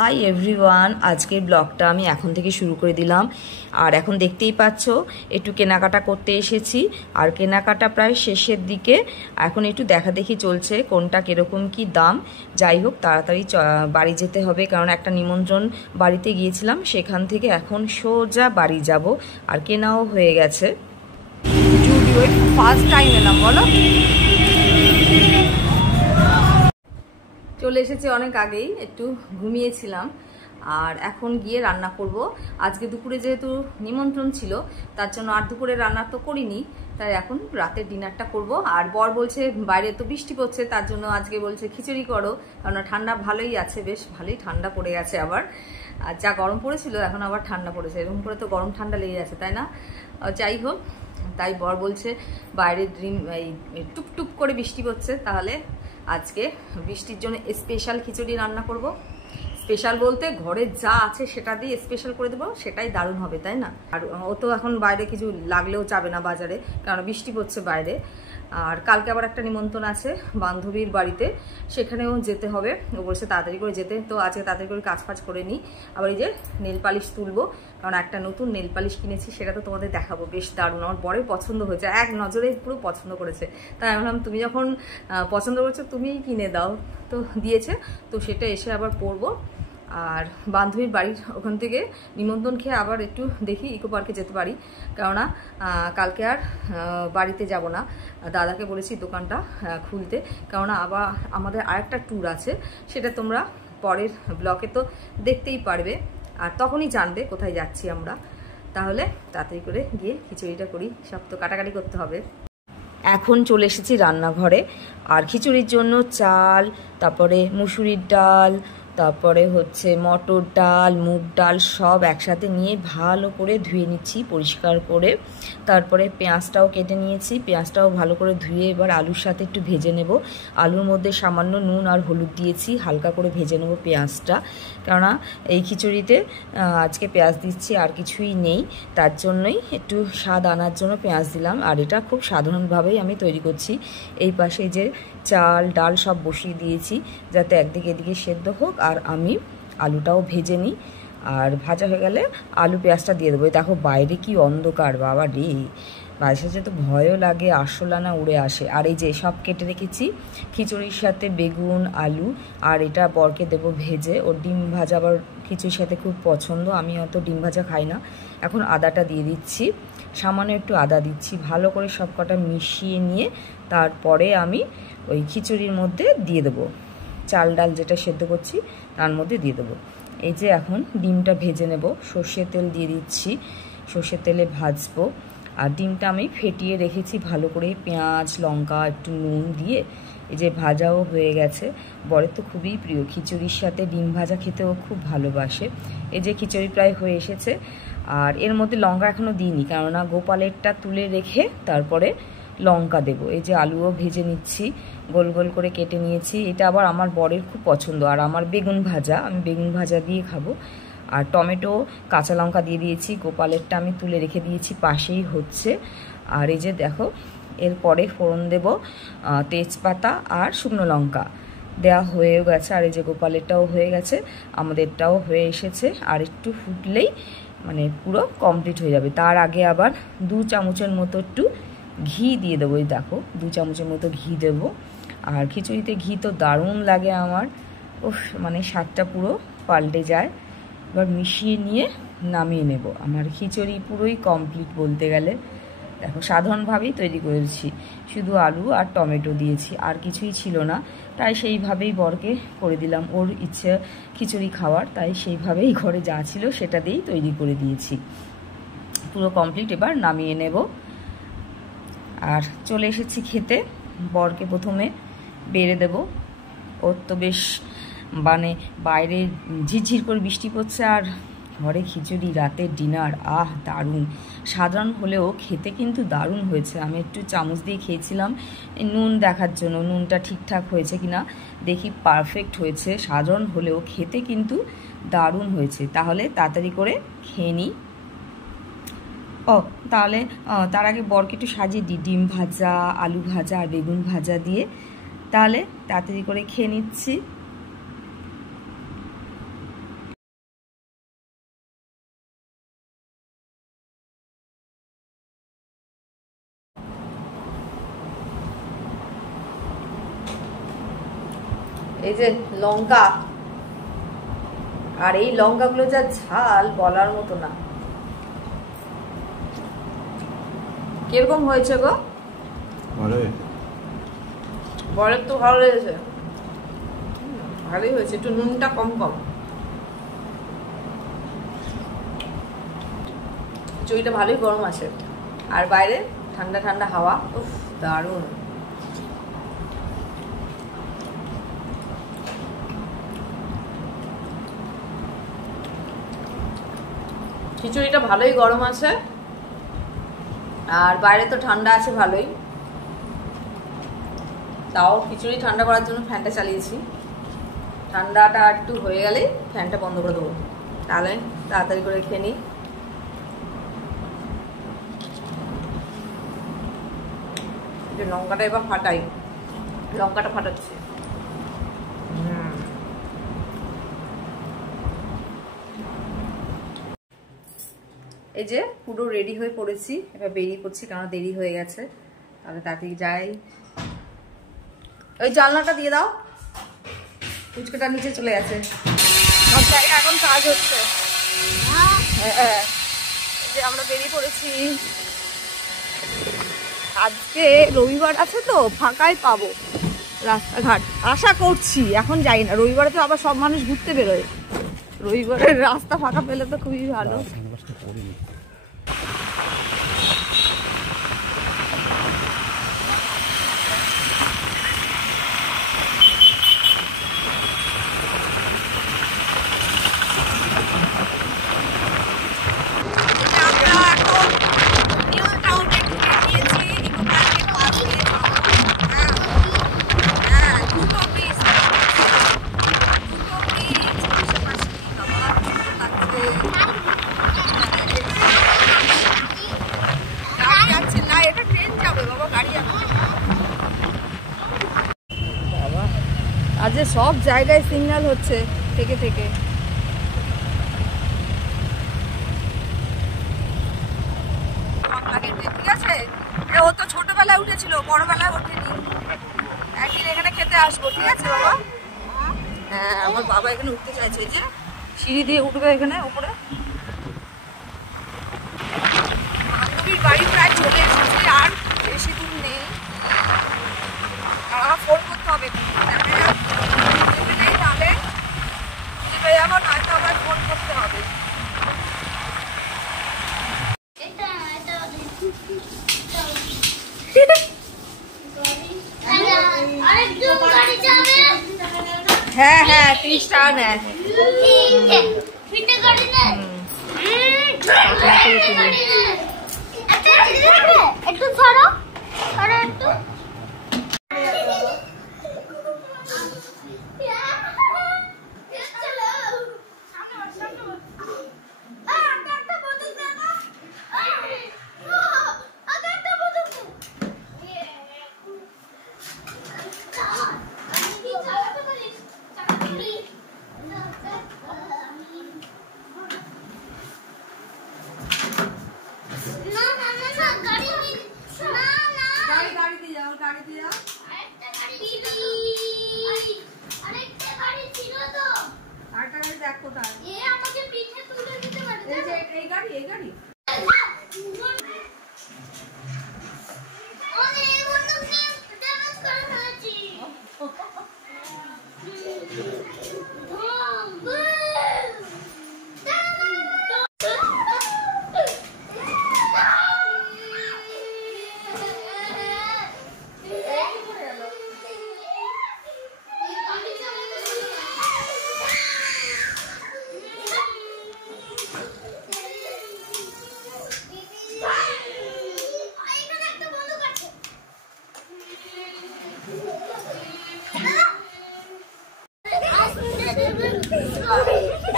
Hi everyone, আজকের ব্লগটা আমি এখন থেকে শুরু করে দিলাম। আর এখন দেখতেই পাচ্ছ একটু কেনাকাটা করতে এসেছি, আর কেনাকাটা প্রায় শেষের দিকে। এখন একটু দেখাদেখি চলছে কোনটা কীরকম কি দাম। যাই হোক, তাড়াতাড়ি বাড়ি যেতে হবে, কারণ একটা নিমন্ত্রণ বাড়িতে গিয়েছিলাম, সেখান থেকে এখন সোজা বাড়ি যাব। আর কেনাও হয়ে গেছে। জুডিও ফার্স্ট টাইম এলাম, বলো। চলে এসেছে অনেক আগেই, একটু ঘুমিয়েছিলাম। আর এখন গিয়ে রান্না করব। আজকে দুপুরে যেহেতু নিমন্ত্রণ ছিল, তার জন্য আর দুপুরে রান্না তো করিনি, তাই এখন রাতের ডিনারটা করব। আর বর বলছে বাইরে তো বৃষ্টি পড়ছে, তার জন্য আজকে বলছে খিচুড়ি করো, কারণ ঠান্ডা ভালোই আছে, বেশ ভালোই ঠান্ডা পড়ে গেছে। আবার আর যা গরম পড়েছিল এখন আবার ঠান্ডা পড়েছে, এরকম করে তো গরম ঠান্ডা লেগে আছে, তাই না? যাই হোক, তাই বর বলছে বাইরে এই টুকটুক করে বৃষ্টি পড়ছে, তাহলে আজকে বৃষ্টির জন্য স্পেশাল খিচুড়ি রান্না করব। স্পেশাল বলতে ঘরে যা আছে সেটা দিয়ে স্পেশাল করে দেবো, সেটাই দারুণ হবে, তাই না? আর ও তো এখন বাইরে কিছু লাগলেও যাবে না বাজারে, কারণ বৃষ্টি পড়ছে বাইরে। আর কালকে আবার একটা নিমন্ত্রণ আছে বান্ধবীর বাড়িতে, সেখানেও যেতে হবে। ও বলছে তাড়াতাড়ি করে যেতে, তো আজকে তাড়াতাড়ি করে কাজ ফাজ করে নিই। আবার এই যে নেল পালিশ তুলবো, কারণ একটা নতুন নেল পালিশ কিনেছি, সেটা তো তোমাদের দেখাবো। বেশ দারুণ, আমার বরের পছন্দ হয়েছে, এক নজরে পুরো পছন্দ করেছে। তাই আমি ভাবলাম তুমি যখন পছন্দ করছো তুমিই কিনে দাও, তো দিয়েছে। তো সেটা এসে আবার পরবো। আর বান্ধবীর বাড়ির ওখান থেকে নিমন্ত্রণ খেয়ে আবার একটু দেখি ইকো পার্কে যেতে পারি, কেননা কালকে আর বাড়িতে যাব না। দাদাকে বলেছি দোকানটা খুলতে, কেননা আবার আমাদের আরেকটা ট্যুর আছে, সেটা তোমরা পরের ব্লগে তো দেখতেই পারবে, আর তখনই জানবে কোথায় যাচ্ছি আমরা। তাহলে তাড়াতাড়ি করে গিয়ে খিচুড়িটা করি, সব তো কাটাকাটি করতে হবে। এখন চলে এসেছি রান্নাঘরে। আর খিচুড়ির জন্য চাল, তারপরে মুসুরির ডাল, তারপরে হচ্ছে মটর ডাল, মুগ ডাল সব একসাথে নিয়ে ভালো করে ধুয়ে নিচ্ছি পরিষ্কার করে। তারপরে পেঁয়াজটাও কেটে নিয়েছি, পেঁয়াজটাও ভালো করে ধুয়ে এবার আলুর সাথে একটু ভেজে নেব। আলুর মধ্যে সামান্য নুন আর হলুদ দিয়েছি, হালকা করে ভেজে নেব পেঁয়াজটা, কেননা এই খিচুড়িতে আজকে পেঁয়াজ দিচ্ছি, আর কিছুই নেই, তার জন্যই একটু স্বাদ আনার জন্য পেঁয়াজ দিলাম। আর এটা খুব সাধারণভাবেই আমি তৈরি করছি। এই পাশে যে চাল ডাল সব বসিয়ে দিয়েছি, যাতে একদিকে এদিকে সেদ্ধ হোক, আর আমি আলুটাও ভেজে নিই। আর ভাজা হয়ে গেলে আলু পেঁয়াজটা দিয়ে দেবো। দেখো বাইরে কি অন্ধকার, বাবা রে, বাইরে সাথে তো ভয়ও লাগে, আরশোলানা উড়ে আসে। আর এই যে সব কেটে রেখেছি খিচুড়ির সাথে, বেগুন আলু, আর এটা বরকে দেবো ভেজে। ওর ডিম ভাজা আবার খিচুড়ির সাথে খুব পছন্দ, আমি অত ডিম ভাজা খাই না। এখন আদাটা দিয়ে দিচ্ছি, সামান্য একটু আদা দিচ্ছি, ভালো করে সব কটা মিশিয়ে নিয়ে তারপরে আমি ওই খিচুড়ির মধ্যে দিয়ে দেবো, চাল ডাল যেটা সেদ্ধ করছি তার মধ্যে দিয়ে দেবো। এই যে এখন ডিমটা ভেজে নেব, সর্ষের তেল দিয়ে দিচ্ছি, সর্ষের তেলে ভাজবো। আর ডিমটা আমি ফেটিয়ে রেখেছি ভালো করে, পেঁয়াজ লঙ্কা একটু নুন দিয়ে। এই যে ভাজাও হয়ে গেছে, বরের তো খুবই প্রিয়, খিচুড়ির সাথে ডিম ভাজা খেতেও খুব ভালোবাসে। এই যে খিচুড়ি প্রায় হয়ে এসেছে। আর এর মধ্যে লঙ্কা এখনও দিইনি, কেননা গোপালেরটা তুলে রেখে তারপরে লঙ্কা দেবো। এই যে আলুও ভেজে নিচ্ছি, গোল গোল করে কেটে নিয়েছি। এটা আবার আমার বরের খুব পছন্দ। আর আমার বেগুন ভাজা, আমি বেগুন ভাজা দিয়ে খাবো। আর টমেটো কাঁচা লঙ্কা দিয়ে দিয়েছি, গোপালেরটা আমি তুলে রেখে দিয়েছি, পাশেই হচ্ছে। আর এই যে দেখো, এরপরে ফোড়ন দেব তেজপাতা আর শুকনো লঙ্কা, দেওয়া হয়েও গেছে। আর এই যে গোপালেরটাও হয়ে গেছে, আমাদেরটাও হয়ে এসেছে। আর একটু ফুটলেই মানে পুরো কমপ্লিট হয়ে যাবে। তার আগে আবার 2 চামচের মতো একটু ঘি দিয়ে দেবো। এই দেখো 2 চামচের মতো ঘি দেবো। আর খিচুড়িতে ঘি তো দারুণ লাগে আমার, উফ, মানে স্বাদটা পুরো পাল্টে যায়। এবার মিশিয়ে নিয়ে নামিয়ে নেব। আমার খিচুড়ি পুরোই কমপ্লিট বলতে গেলে। দেখো সাধারণভাবেই তৈরি করেছি, শুধু আলু আর টমেটো দিয়েছি, আর কিছুই ছিল না। তাই সেইভাবেই বরকে করে দিলাম, ওর ইচ্ছে খিচুড়ি খাওয়ার, তাই সেইভাবেই ঘরে যা ছিল সেটা দিয়েই তৈরি করে দিয়েছি। পুরো কমপ্লিট, এবার নামিয়ে নেব। আর চলে এসেছি খেতে। বরকে প্রথমে বেড়ে দেব। ওর তো বেশ মানে বাইরে ঝিরঝির করে বৃষ্টি পড়ছে, আর ঘরে খিচুড়ি, রাতের ডিনার, আহ দারুণ। সাধারণ হলেও খেতে কিন্তু দারুণ হয়েছে। আমি একটু চামচ দিয়ে খেয়েছিলাম নুন দেখার জন্য, নুনটা ঠিকঠাক হয়েছে কিনা দেখি, পারফেক্ট হয়েছে। সাধারণ হলেও খেতে কিন্তু দারুণ হয়েছে। তাহলে তাড়াতাড়ি করে খেয়ে নিই। তাহলে তার আগে বরকে একটু সাজিয়ে দিই ডিম ভাজা, আলু ভাজা আর বেগুন ভাজা দিয়ে। তাহলে তাড়াতাড়ি করে খেয়ে নিচ্ছি। এই যে লঙ্কা, আর এই লঙ্কাগুলো যা ঝাল বলার মতো না। কিরকম হয়েছে গো? বলের তো ভালো লেগেছে, ভালোই হয়েছে, একটু নুনটা কম কম। চইটা ভালোই গরম আছে, আর বাইরে ঠান্ডা ঠান্ডা হাওয়া, উফ দারুণ। খিচুড়িটা ভালোই গরম আছে, আর বাইরে তো ঠান্ডা আছে ভালোই। তাও খিচুড়ি ঠান্ডা করার জন্য ফ্যানটা চালিয়েছি। ঠান্ডাটা একটু হয়ে গেলে ফ্যানটা বন্ধ করে দেবো, তাহলে তাড়াতাড়ি করে খেয়ে নিই। লঙ্কাটা এবার ফাটাই, লঙ্কাটা ফাটাচ্ছি। এই যে পুরো রেডি হয়ে পড়েছি, এবার বেরিয়ে পড়ছি, কারণ দেরি হয়ে গেছে। তাহলে তাড়াতাড়ি যাই। ওই জানলাটা দিয়ে দাও, ফুচকাটা নিচে চলে গেছে। সব জায়গায় এখন কাজ হচ্ছে। হ্যাঁ, যে আমরা বেরিয়ে পড়েছি। আজকে রবিবার আছে তো, ফাঁকাই পাবো রাস্তাঘাট, আশা করছি। এখন যাই না, রবিবারে তো আবার সব মানুষ ঘুরতে বেরোয়, রবিবারের রাস্তা ফাঁকা পেলে তো খুবই ভালো। আজ সব জায়গায় সিগন্যাল হচ্ছে থেকে থেকে। ঠিক আছে, ও তো ছোটবেলায় উঠেছিল, বড়বেলায় ওঠেনি। একদিন এখানে খেতে আসবো, ঠিক আছে বাবা? হ্যাঁ, আমার বাবা এখানে উঠতে চাইছে, যে সিঁড়ি দিয়ে উঠবে এখানে উপরে। বান্ধবীর বাড়ি প্রায় চলে এসেছে, আর বেশি দূর নেই। আমার ফোন করতে হবে, তাহলে আমার নয়তো আবার ফোন করতে হবে। হ্যাঁ হ্যাঁ, 30 টাকা নেয়। একটু ছাড়ো, একটু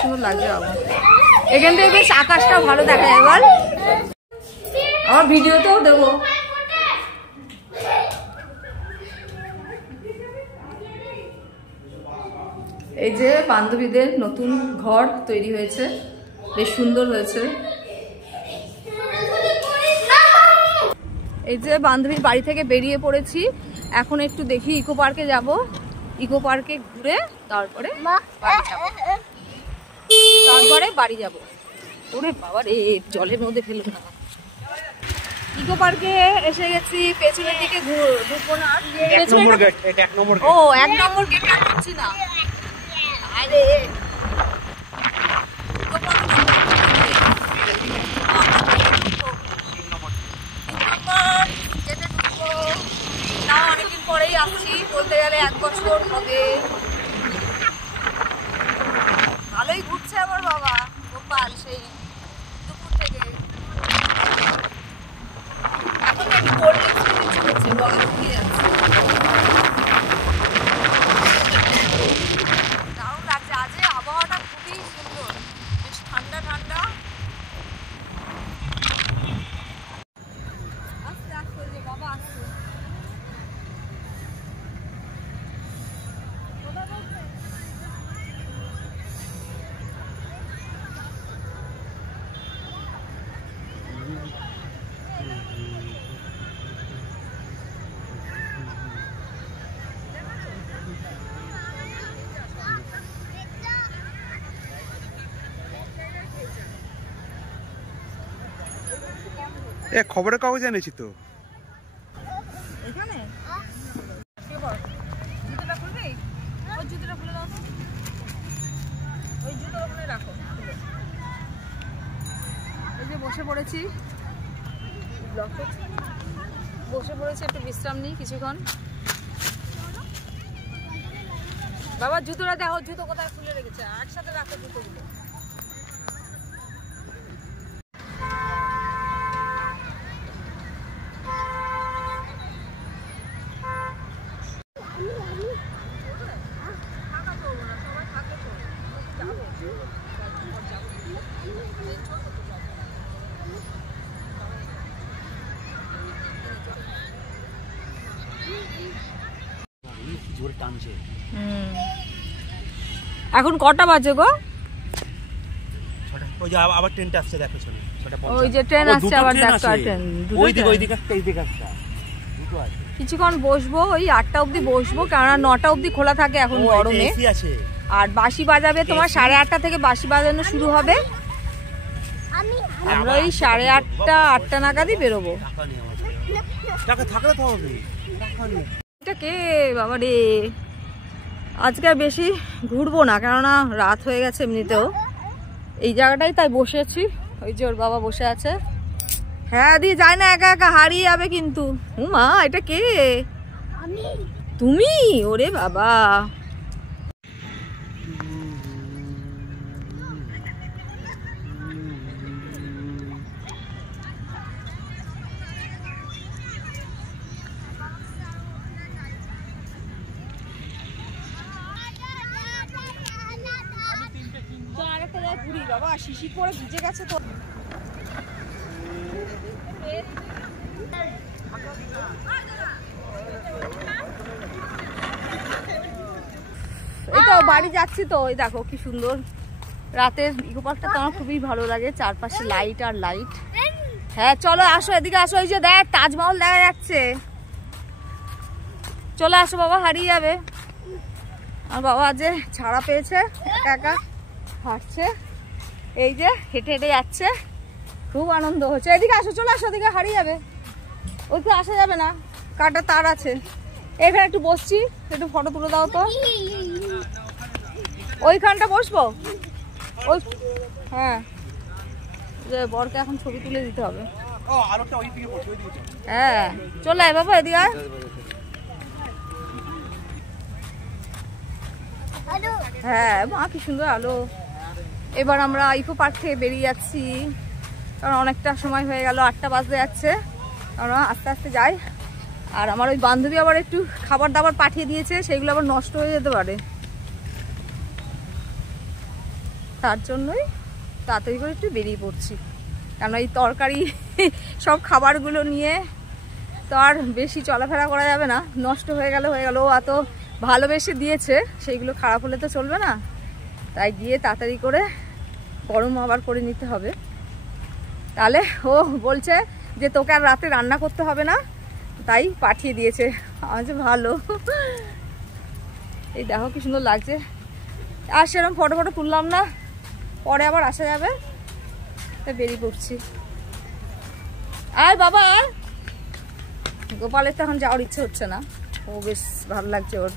সুন্দর লাগছে বাবা। এখান থেকে বেশ আকাশটাও ভালো দেখা যায়। বল, আমার ভিডিওতেও দেবো। এই যে বান্ধবীদের নতুন ঘর তৈরি হয়েছে, বেশ সুন্দর হয়েছে। এই যে বান্ধবীর বাড়ি থেকে বেরিয়ে পড়েছি, এখন একটু দেখি ইকো পার্কে যাব। ইকো পার্কে ঘুরে তারপরে মা বাড়ি যাব। ওরে বাবা রে, জলের মধ্যে ফেলো না। ইকো পার্কে এসে গেছি, পেছনের দিকে ঢুকবো না। ও 1 নম্বর গেটে ঢুকছি না। আরে অনেকদিন পরেই আসছি, বলতে গেলে 1 বছর হবে। ভালোই ঘুরছে আমার বাবা গোপাল সেই দুপুর থেকে। এখন নাকি কোল্ড এক্সপিরিয়েন্স করছে, বলা ঢুকে যাচ্ছে। দারুণ লাগছে, আজ আবহাওয়াটা খুবই সুন্দর, বেশ ঠান্ডা ঠান্ডা। আস্তে আস্তে যে বাবা আসছে। খবরের কাগজ এনেছি তো। এখানে জুতোটা খুলবি? ওই জুতোটা খুলে দাও, ওই জুতো ওখানে রাখো। এই যে বসে পড়েছি, বসে পড়েছি, একটু বিশ্রাম নিই কিছুক্ষণ। বাবা জুতোটা দেখো, জুতো কোথায় খুলে রেখেছে, একসাথে রাখো জুতোগুলো। এখন কটা বাজে গো? ওই যে আবার ট্রেনটা আসছে দেখো, শোনো ওই যে ট্রেন আসছে আবার, দেখো ট্রেন ওইদিকে একটা এইদিকে একটা দুটো আছে। কিছুক্ষণ বসবো, ওই 8টা অবধি বসবো, কারণ 9টা অবধি খোলা থাকে এখন গরমে। আর বাঁশি বাজাবে তোমার 8:30 থেকে বাঁশি বাজানো শুরু হবে। আমরা ওই 8:30 8টা নাগাদই বেরোবো। এটা কে বাবা রে, আজকে আর বেশি ঘুরবো না, কেননা রাত হয়ে গেছে এমনিতেও। এই জায়গাটাই তাই বসেছি, ওই যে ওর বাবা বসে আছে। হ্যাঁ দিয়ে যায় না, একা একা হারিয়ে যাবে কিন্তু। মা এটা কে? তুমি? ওরে বাবা, বাবা শিশি পরে ভিজে গেছে তো। এই তো বাড়ি যাচ্ছি তো, ওই দেখো কি সুন্দর রাতের ইকো পার্কটা, তো আমার খুবই ভালো লাগে, চারপাশে লাইট আর লাইট। হ্যাঁ চলো আসো, এদিকে আসো, ওই যে দেখ তাজমহল দেখা যাচ্ছে। চলে আসো বাবা, হারিয়ে যাবে। আর বাবা যে ছাড়া পেয়েছে, একা একা হাঁটছে, এই যে হেঁটে হেঁটে যাচ্ছে, খুব আনন্দ হচ্ছে। এদিকে আসো, চলে আসো, এদিকে হারিয়ে যাবে, ওইদিকে আসা যাবে না, কাটা তার আছে। এখানে একটু বসছি, একটু ফটো তুলে দাও তো। ওইখানটা বসবো, ওই হ্যাঁ, যে বরকে এখন ছবি তুলে দিতে হবে। হ্যাঁ চলে আয় বাবা, এদিকে আয়। হ্যাঁ মা কি সুন্দর আলো। এবার আমরা ইকো পার্ক থেকে বেরিয়ে যাচ্ছি, কারণ অনেকটা সময় হয়ে গেল, 8টা বাজতে যাচ্ছে, আমরা আস্তে আস্তে যাই। আর আমার ওই বান্ধবী আবার একটু খাবার দাবার পাঠিয়ে দিয়েছে, সেগুলো আবার নষ্ট হয়ে যেতে পারে, তার জন্যই তাড়াতাড়ি করে একটু বেরিয়ে পড়ছি। কেন এই তরকারি সব খাবারগুলো নিয়ে তো আর বেশি চলাফেরা করা যাবে না, নষ্ট হয়ে গেল হয়ে গেল। ও এত ভালোবেসে দিয়েছে, সেইগুলো খারাপ হলে তো চলবে না, তাই গিয়ে তাড়াতাড়ি করে গরম আবার করে নিতে হবে। তাহলে ও বলছে যে তোকে আর রাতে রান্না করতে হবে না, তাই পাঠিয়ে দিয়েছে। আমার যে ভালো, এই দেখো কি সুন্দর লাগছে। আর সেরকম ফটো তুললাম না, পরে আবার আসা যাবে, তাই বেরিয়ে পড়ছি। আর বাবা আর গোপালের তো এখন যাওয়ার ইচ্ছে হচ্ছে না, ও বেশ ভালো লাগছে ওর,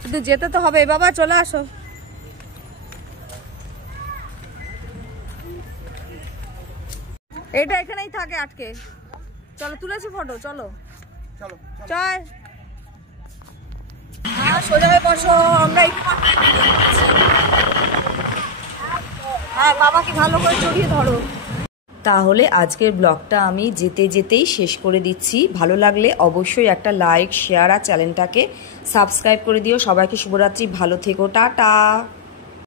কিন্তু যেতে তো হবে। বাবা চলে আসো। এটা এখানেই থাকে আটকে। চলো তুলেছি ফটো, চলো চলো চল। সোজা হয়ে বসো, আমরা হ্যাঁ বাবাকে ভালো করে জড়িয়ে ধরো। তাহলে আজকের ব্লগটা আমি যেতে যেতেই শেষ করে দিচ্ছি। ভালো লাগলে অবশ্যই একটা লাইক, শেয়ার আর চ্যানেলটাকে সাবস্ক্রাইব করে দিও। সবাইকে শুভরাত্রি, ভালো থেকো, টাটা।